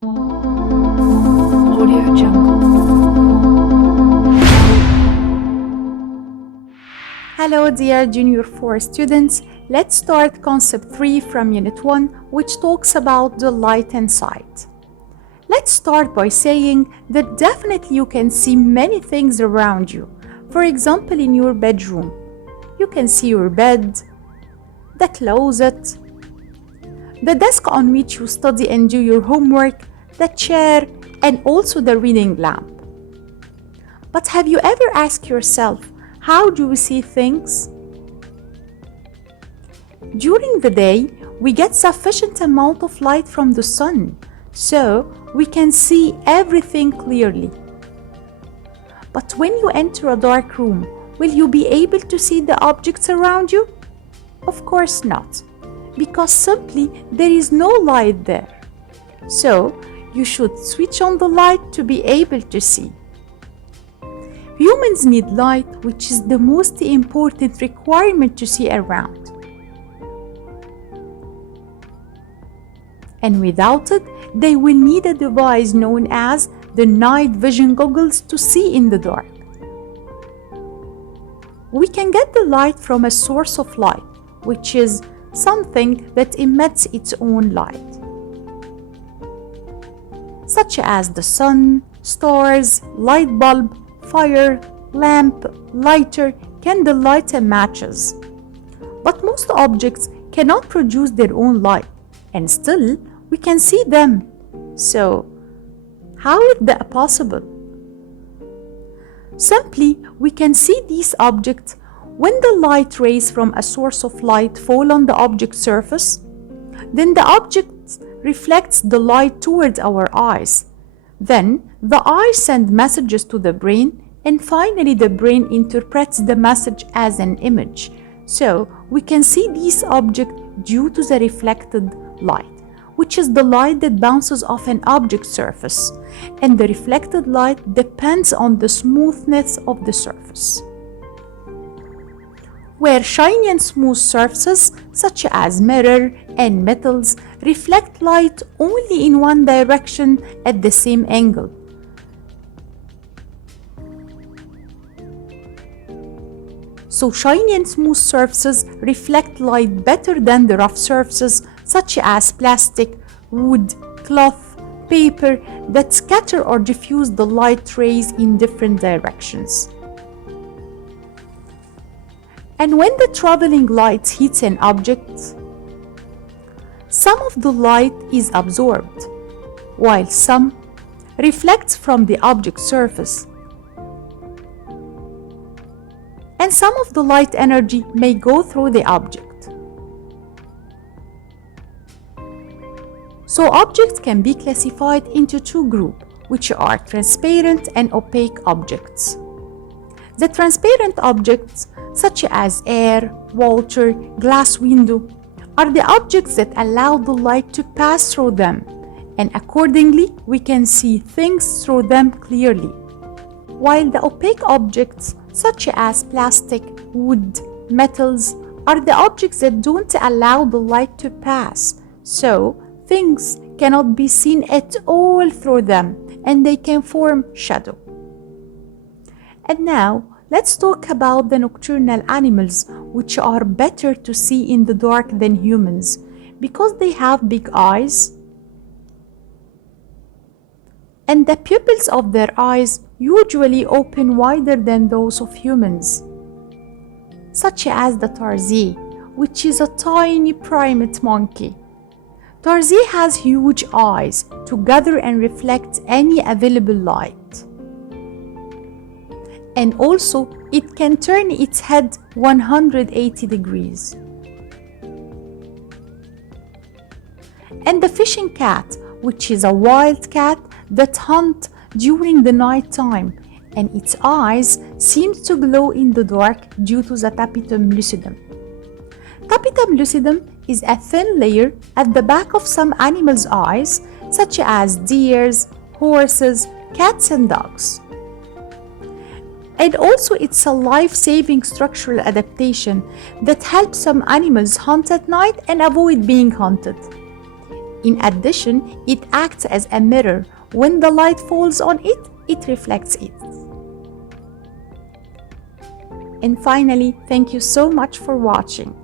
Audio Jungle. Hello dear Junior 4 students, let's start Concept 3 from Unit 1, which talks about the light and sight. Let's start by saying that definitely you can see many things around you. For example, in your bedroom, you can see your bed, the closet, the desk on which you study and do your homework, the chair, and also the reading lamp. But have you ever asked yourself, how do we see things? During the day, we get sufficient amount of light from the sun, so we can see everything clearly. But when you enter a dark room, will you be able to see the objects around you? Of course not, because simply there is no light there. So, you should switch on the light to be able to see. Humans need light, which is the most important requirement to see around. And without it, they will need a device known as the night vision goggles to see in the dark. We can get the light from a source of light, which is something that emits its own light, such as the sun, stars, light bulb, fire, lamp, lighter, candlelight, and matches. But most objects cannot produce their own light, and still we can see them. So, how is that possible? Simply, we can see these objects when the light rays from a source of light fall on the object surface. Then the object reflects the light towards our eyes. Then the eyes send messages to the brain, and finally the brain interprets the message as an image. So we can see these objects due to the reflected light, which is the light that bounces off an object surface, and the reflected light depends on the smoothness of the surface. Where shiny and smooth surfaces, such as mirror and metals, reflect light only in one direction at the same angle. So shiny and smooth surfaces reflect light better than the rough surfaces, such as plastic, wood, cloth, paper, that scatter or diffuse the light rays in different directions. And when the traveling light hits an object, some of the light is absorbed, while some reflects from the object surface. And some of the light energy may go through the object. So objects can be classified into two groups, which are transparent and opaque objects. The transparent objects, such as air, water, glass window, are the objects that allow the light to pass through them, and accordingly we can see things through them clearly. While the opaque objects, such as plastic, wood, metals, are the objects that don't allow the light to pass, so things cannot be seen at all through them, and they can form shadow. And now, let's talk about the nocturnal animals, which are better to see in the dark than humans, because they have big eyes, and the pupils of their eyes usually open wider than those of humans, such as the Tarzi, which is a tiny primate monkey. Tarzi has huge eyes to gather and reflect any available light. And also, it can turn its head 180 degrees. And the fishing cat, which is a wild cat that hunts during the night time, and its eyes seem to glow in the dark due to the tapetum lucidum. Tapetum lucidum is a thin layer at the back of some animals' eyes, such as deers, horses, cats, and dogs. And also it's a life-saving structural adaptation that helps some animals hunt at night and avoid being hunted. In addition, it acts as a mirror. When the light falls on it, it reflects it. And finally, thank you so much for watching.